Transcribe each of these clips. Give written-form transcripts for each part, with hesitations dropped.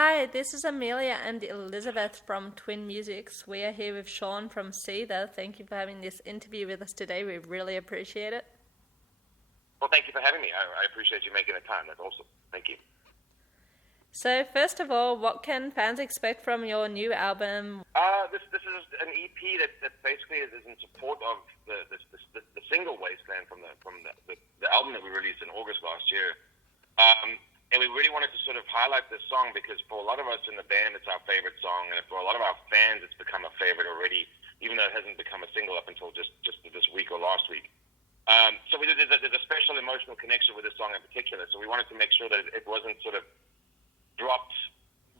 Hi, this is Amelia and Elizabeth from Twinmusix. We are here with Shaun from Seether. Thank you for having this interview with us today. We really appreciate it. Well, thank you for having me. I appreciate you making the time. That's awesome. Thank you. So, first of all, what can fans expect from your new album? This is an EP that basically is in support of the single Wasteland from the album that we released in August last year. And we really wanted to sort of highlight this song because for a lot of us in the band, it's our favorite song, and for a lot of our fans, it's become a favorite already, even though it hasn't become a single up until just this week or last week. So there's a special emotional connection with this song in particular. So we wanted to make sure that it wasn't sort of dropped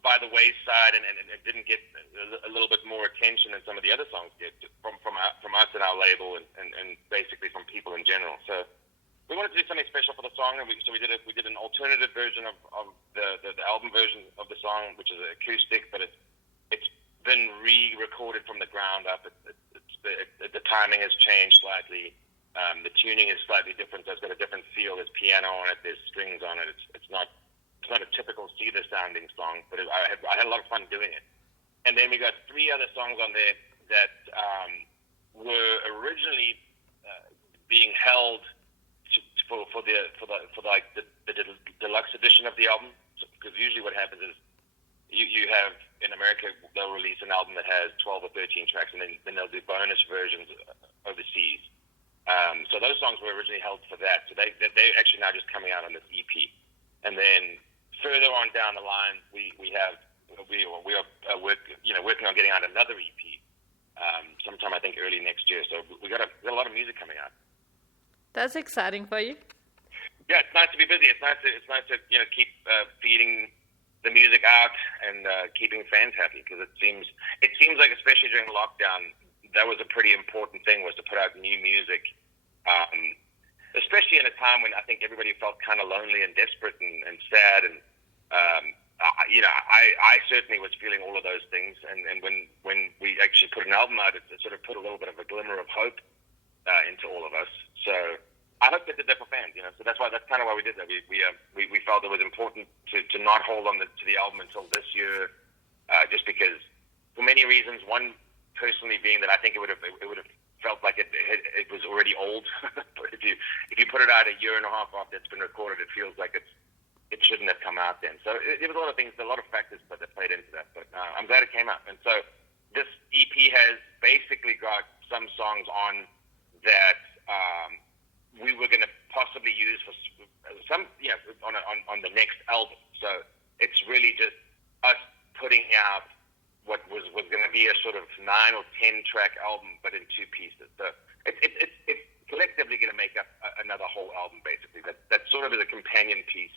by the wayside and it didn't get a little bit more attention than some of the other songs did from us and our label and basically from people in general. So we wanted to do something special for the song, and we did an alternative version of the album version of the song, which is acoustic, but it's been re-recorded from the ground up. The timing has changed slightly. The tuning is slightly different. So it's got a different feel. There's piano on it. There's strings on it. It's not a typical Seether sounding song, but I had a lot of fun doing it. And then we got 3 other songs on there that were originally being held for the deluxe edition of the album, because usually what happens is you have in America they'll release an album that has 12 or 13 tracks, and then they'll do bonus versions overseas. So those songs were originally held for that. So they're actually now just coming out on this EP. And then further on down the line, we are working on getting out another EP sometime I think early next year. So we got a lot of music coming out. That's exciting for you. Yeah, it's nice to be busy. It's nice to keep feeding the music out and keeping fans happy, because it seems like, especially during lockdown, that was a pretty important thing, was to put out new music, especially in a time when I think everybody felt kind of lonely and desperate and sad, and I certainly was feeling all of those things, and when we actually put an album out, it sort of put a little bit of a glimmer of hope into all of us. So I hope they did that for fans, So that's kind of why we did that. We felt it was important to not hold on to the album until this year, just because, for many reasons. One, personally, being that I think it would have felt like it was already old. But if you put it out a year and a half after it's been recorded, it feels like it shouldn't have come out then. So it was a lot of things, a lot of factors that played into that. But I'm glad it came out. And so this EP has basically got some songs on that we were going to possibly use for some, on the next album. So it's really just us putting out what was going to be a sort of 9 or 10 track album, but in 2 pieces. So it's collectively going to make up another whole album, basically. That sort of is a companion piece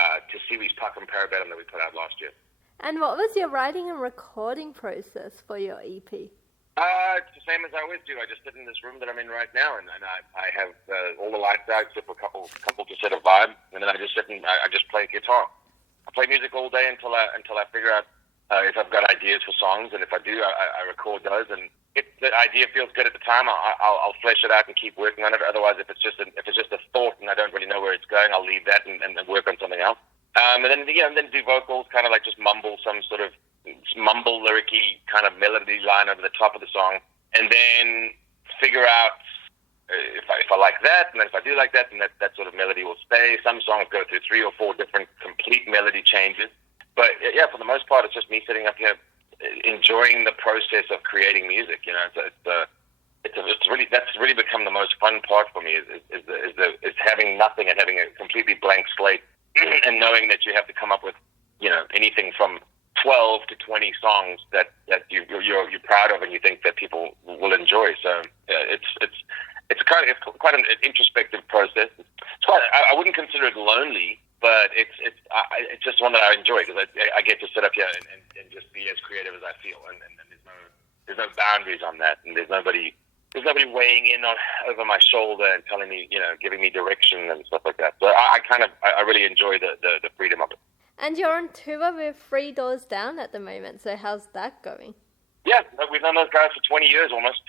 to Series Puck and Parabellum that we put out last year. And what was your writing and recording process for your EP? It's the same as I always do. I just sit in this room that I'm in right now, and I have all the lights out except for a couple to set a vibe, and then I just sit and I just play guitar. I play music all day until I figure out if I've got ideas for songs, and if I do, I record those. And if the idea feels good at the time, I'll flesh it out and keep working on it. Otherwise, if it's just a thought and I don't really know where it's going, I'll leave that and work on something else. And then do vocals, kind of like just mumble some sort of mumble lyricy kind of melody line over the top of the song, and then figure out if I like that, and then if I do like that, then that sort of melody will stay. Some songs go through 3 or 4 different complete melody changes, but yeah, for the most part, it's just me sitting up here enjoying the process of creating music. That's really become the most fun part for me is having nothing and having a completely blank slate, and knowing that you have to come up with anything from 12 to 20 songs that you're proud of and you think that people will enjoy. So it's quite an introspective process. I wouldn't consider it lonely, but it's just one that I enjoy, because I get to sit up here and just be as creative as I feel, and there's no boundaries on that, and there's nobody weighing in over my shoulder and telling me, giving me direction and stuff like that. So I really enjoy the freedom of it. And you're on tour with 3 Doors Down at the moment, so how's that going? Yeah, we've known those guys for 20 years almost.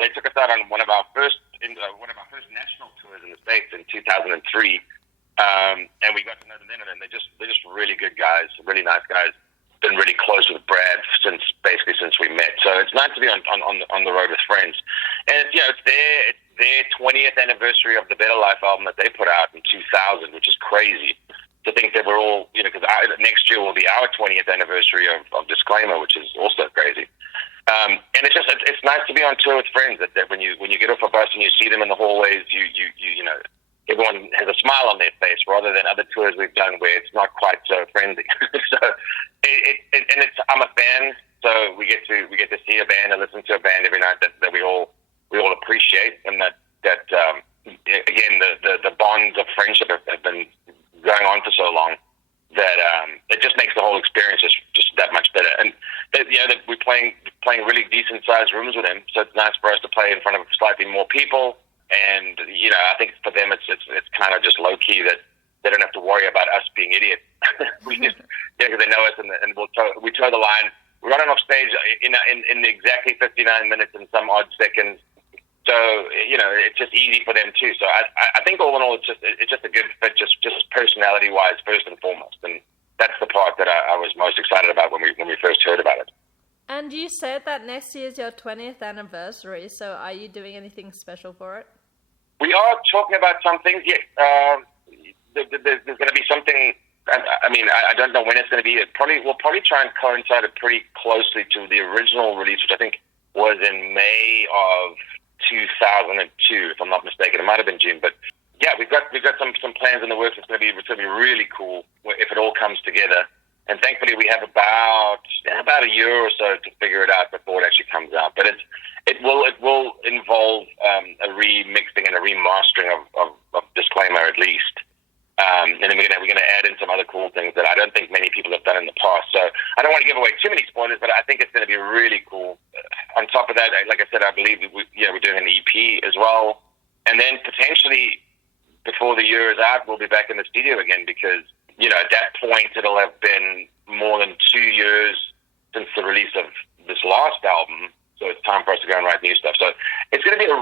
They took us out on one of our first national tours in the States in 2003. And we got to know them then, and they're just really good guys, really nice guys. Been really close with Brad since we met. So it's nice to be on the road with friends. And it's their 20th anniversary of the Better Life album that they put out in 2000, which is crazy to think that we're all, because next year will be our 20th anniversary of Disclaimer, which is also crazy. And it's nice to be on tour with friends. That when you get off a bus and you see them in the hallways, everyone has a smile on their face, rather than other tours we've done where it's not quite so friendly. So I'm a fan, so we get to see a band and listen to a band every night that we all appreciate, and that again the bonds of friendship have been going on for so long that it just makes the whole experience just that much better. And that we're playing really decent sized rooms with them, so it's nice for us to play in front of slightly more people. And I think for them it's kind of just low key that they don't have to worry about us being idiots. We just because they know us, and we toe the line. We're running off stage in exactly 59 minutes and some odd seconds. So it's just easy for them too. So I think all in all it's just a good fit, just personality wise first and foremost. And that's the part that I was most excited about when we first heard about it. And you said that next year is your 20th anniversary, so are you doing anything special for it? We are talking about some things, yes. There's going to be something, I don't know when it's going to be. We'll probably try and coincide it pretty closely to the original release, which I think was in May of 2002, if I'm not mistaken. It might have been June, but yeah, we've got some plans in the works. It's going to be really cool if it all comes together. And thankfully, we have about a year or so to figure it out before it actually comes out. But it will involve a remixing and a remastering of Disclaimer at least. And then we're going to add in some other cool things that I don't think many people have done in the past. So I don't want to give away too many spoilers, but I think it's going to be really cool. On top of that, like I said, I believe we're doing an EP as well. And then potentially before the year is out, we'll be back in the studio again because at that point, it'll have been more than 2 years since the release of this last album. So it's time for us to go and write new stuff. So it's going to be a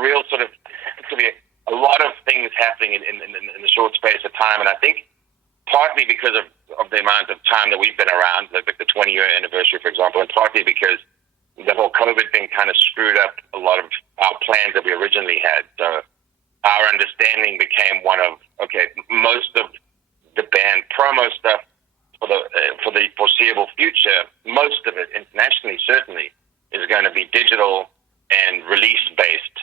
lot of things happening in the short space of time. And I think partly because of the amount of time that we've been around, like the 20-year anniversary, for example, and partly because the whole COVID thing kind of screwed up a lot of our plans that we originally had. So our understanding became one of, okay, most of the band promo stuff for the foreseeable future, most of it internationally certainly is going to be digital and release based,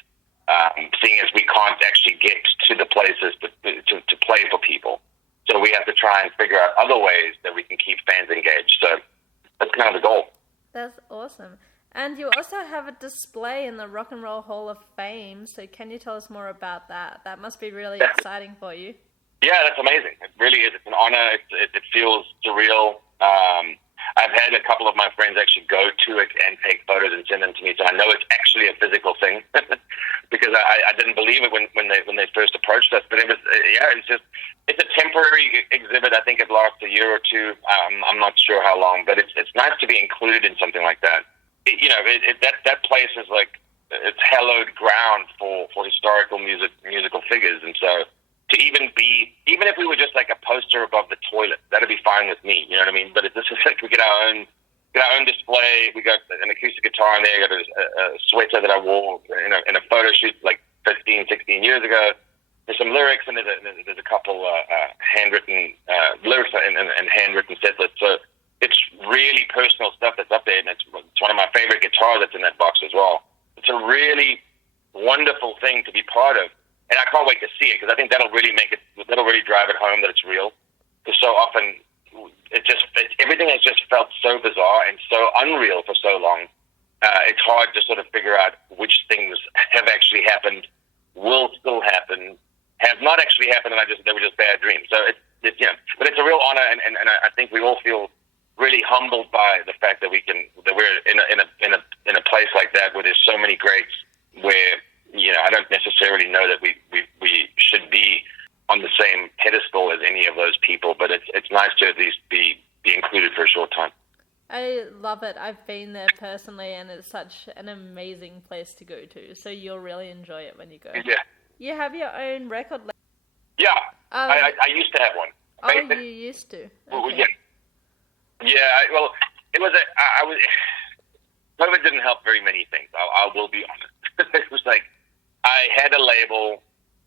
seeing as we can't actually get to the places to play for people. So we have to try and figure out other ways that we can keep fans engaged. So that's kind of the goal. That's awesome. And you also have a display in the Rock and Roll Hall of Fame. So can you tell us more about that? That must be really exciting for you. Yeah, that's amazing. It really is. It's an honor. It feels surreal. I've had a couple of my friends actually go to it and take photos and send them to me, so I know it's actually a physical thing because I didn't believe it when they first approached us. But it's a temporary exhibit. I think it lasts a year or two. I'm not sure how long, but it's nice to be included in something like that. That place is like it's hallowed ground for historical musical figures, and so. To even if we were just like a poster above the toilet, that'd be fine with me. You know what I mean? But this is like we get our own display. We got an acoustic guitar in there. I got a sweater that I wore in a photo shoot like 15, 16 years ago. There's some lyrics and there's a couple handwritten lyrics and handwritten set lists. So it's really personal stuff that's up there, and it's one of my favorite guitars that's in that box as well. It's a really wonderful thing to be part of. And I can't wait to see it because I think that'll really drive it home that it's real. Because so often everything has just felt so bizarre and so unreal for so long. It's hard to sort of figure out which things have actually happened, will still happen, have not actually happened, and they were just bad dreams. So but it's a real honor, and I think we all feel really humbled by the fact that we're in a place like that where there's so many greats where. I don't necessarily know that we should be on the same pedestal as any of those people, but it's nice to at least be included for a short time. I love it. I've been there personally, and it's such an amazing place to go to. So you'll really enjoy it when you go. Yeah. You have your own record label. Yeah. I used to have one. Oh, you used to. Okay. Well, it was I was. COVID didn't help very many things. I will be honest. It was like I had a label,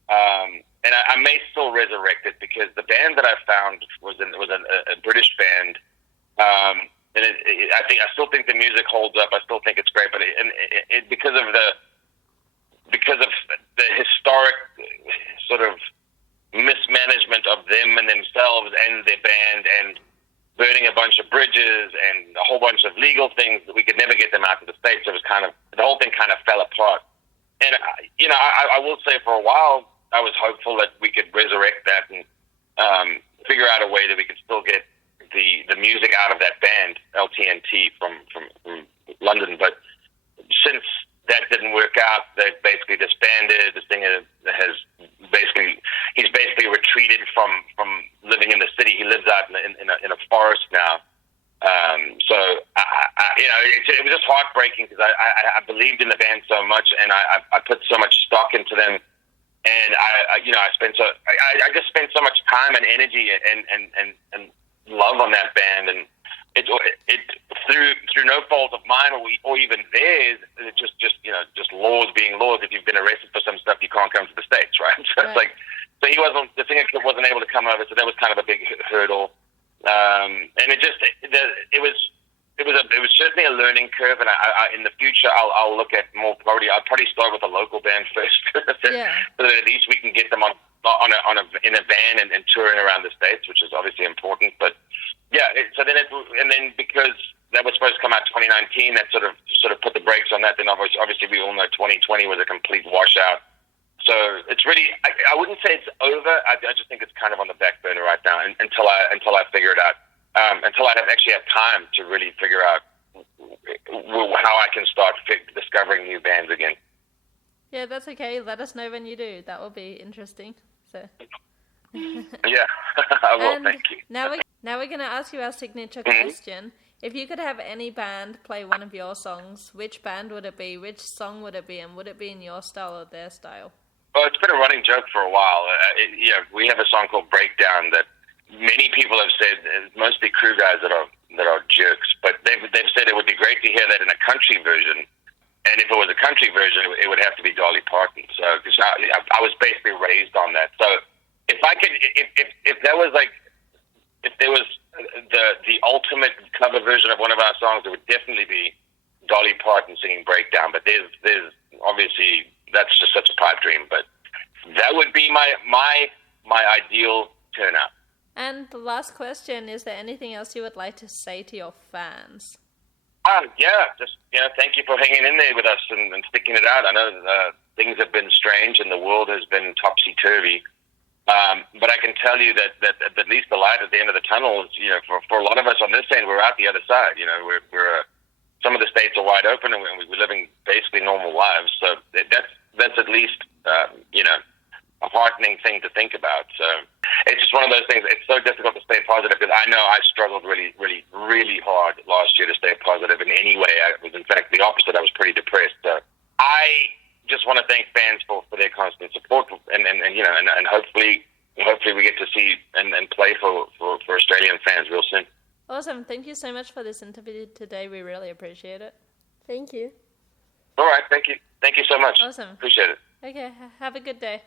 and I may still resurrect it because the band that I found was a British band, and I still think the music holds up. I still think it's great, but because of the historic sort of mismanagement of them and themselves and their band and burning a bunch of bridges and a whole bunch of legal things that we could never get them out to the States. It was the whole thing kind of fell apart. And, I will say for a while, I was hopeful that we could resurrect that and figure out a way that we could still get the music out of that band, LTNT, from London. But since that didn't work out, they basically disbanded. The singer he's basically retreated from living in the city. He lives out in a forest now. So it was just heartbreaking because I believed in the band so much, and I put so much stock into them, and I just spent so much time and energy and love on that band, and it through no fault of mine or even theirs, it just laws being laws. If you've been arrested for some stuff, you can't come to the States, right? So it's like, so the singer wasn't able to come over, so that was kind of a big hurdle. And it was certainly a learning curve, and I in the future I'll look at more probably. I'll probably start with a local band first, so that at least we can get them in a van and touring around the States, which is obviously important. But then because that was supposed to come out 2019, that sort of put the brakes on that. Then obviously we all know 2020 was a complete washout. So it's really, I wouldn't say it's over. I just think it's kind of on the back burner right now until I figure it out. Until I actually have time to really figure out how I can start discovering new bands again. Yeah, that's okay. Let us know when you do. That will be interesting. So. Yeah, I will. Thank you. Now we're going to ask you our signature question. If you could have any band play one of your songs, which band would it be? Which song would it be? And would it be in your style or their style? Well, it's been a running joke for a while. We have a song called Breakdown that many people have said, mostly crew guys that are jerks, but they've said it would be great to hear that in a country version. And if it was a country version, it would have to be Dolly Parton. So, because I was basically raised on that. So, if there was the ultimate cover version of one of our songs, it would definitely be Dolly Parton singing Breakdown. But there's obviously, that's just such a pipe dream. But that would be my ideal turnout. And the last question, is there anything else you would like to say to your fans? Thank you for hanging in there with us and sticking it out. I know things have been strange and the world has been topsy-turvy. But I can tell you that at least the light at the end of the tunnel is, for a lot of us on this end, we're out the other side. We're some of the states are wide open and we're living basically normal lives. So that's at least, a heartening thing to think about. So it's just one of those things. It's so difficult to stay positive because I know I struggled really, really, really hard last year to stay positive in any way. I was, in fact, the opposite. I was pretty depressed. So I just want to thank fans for their constant support and hopefully we get to see and play for Australian fans real soon. Awesome. Thank you so much for this interview today. We really appreciate it. Thank you. All right. Thank you. Thank you so much. Awesome. Appreciate it. Okay. Have a good day.